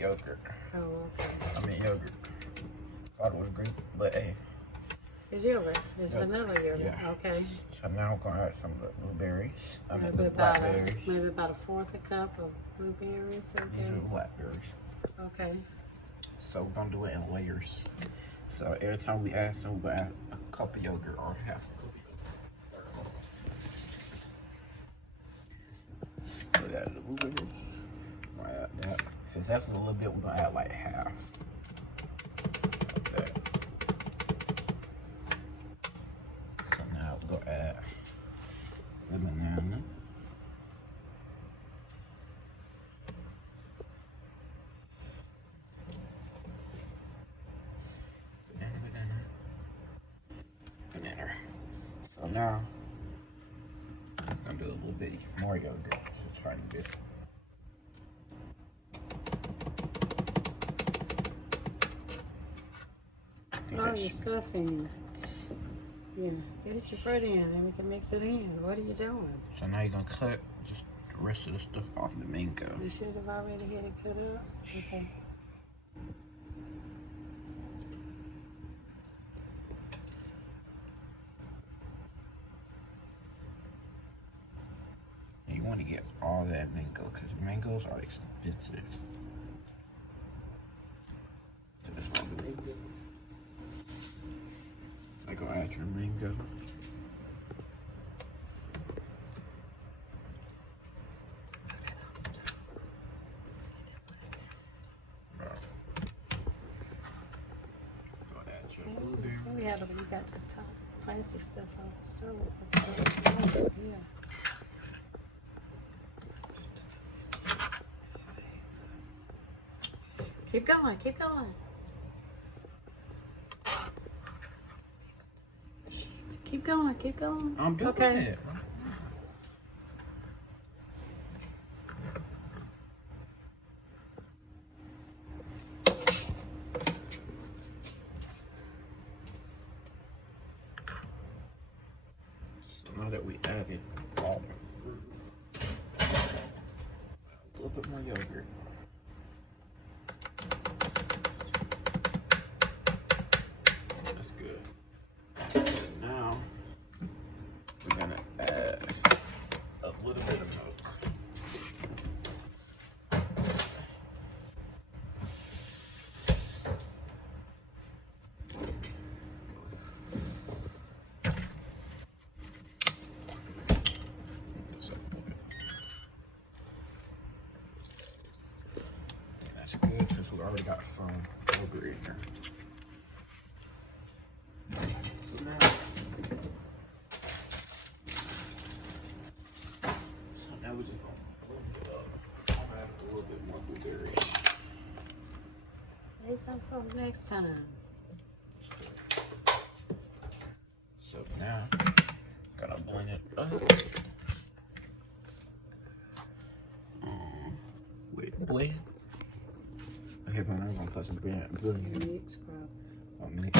Yogurt. Oh, okay. I mean yogurt. Thought it was green, but hey. It's yogurt. It's vanilla yogurt. Yeah. Okay. So now we're gonna add some of the blueberries. I mean the Maybe blackberries. about a fourth a cup of blueberries. Okay. These are blackberries. Okay. So we're gonna do it in layers. So every time we add some, we're gonna add a cup of yogurt or half a cup. So we add the blueberries. We're gonna add that. Since that's a little bit, we're gonna add like half. Okay. So now we're gonna add the banana. Banana. So now I'm gonna do a little bit more yogurt, a tiny bit. Oh, your stuffing. Yeah, get it your fruit in and we can mix it in. What are you doing? So now you're gonna cut just the rest of the stuff off the mango. You should have already had it cut up. Okay. And you want to get all that mango because mangoes are expensive. So this one, the mango. I go add your mango. We got the top plastic stuff off the stove. Yeah. Keep going, keep going. Keep going, keep going. I'm doing it. So now that we added all the fruit, a little bit more yogurt. That's good. Now we're gonna add a little bit of milk. That's good since we already got some yogurt in here. So now we're just gonna blend it up. I'm gonna add a little bit more blueberries. Say something for next time. So now, gotta blend it up. With blend. Okay, so now we're gonna put some brilliant. Mix, bro. Mix.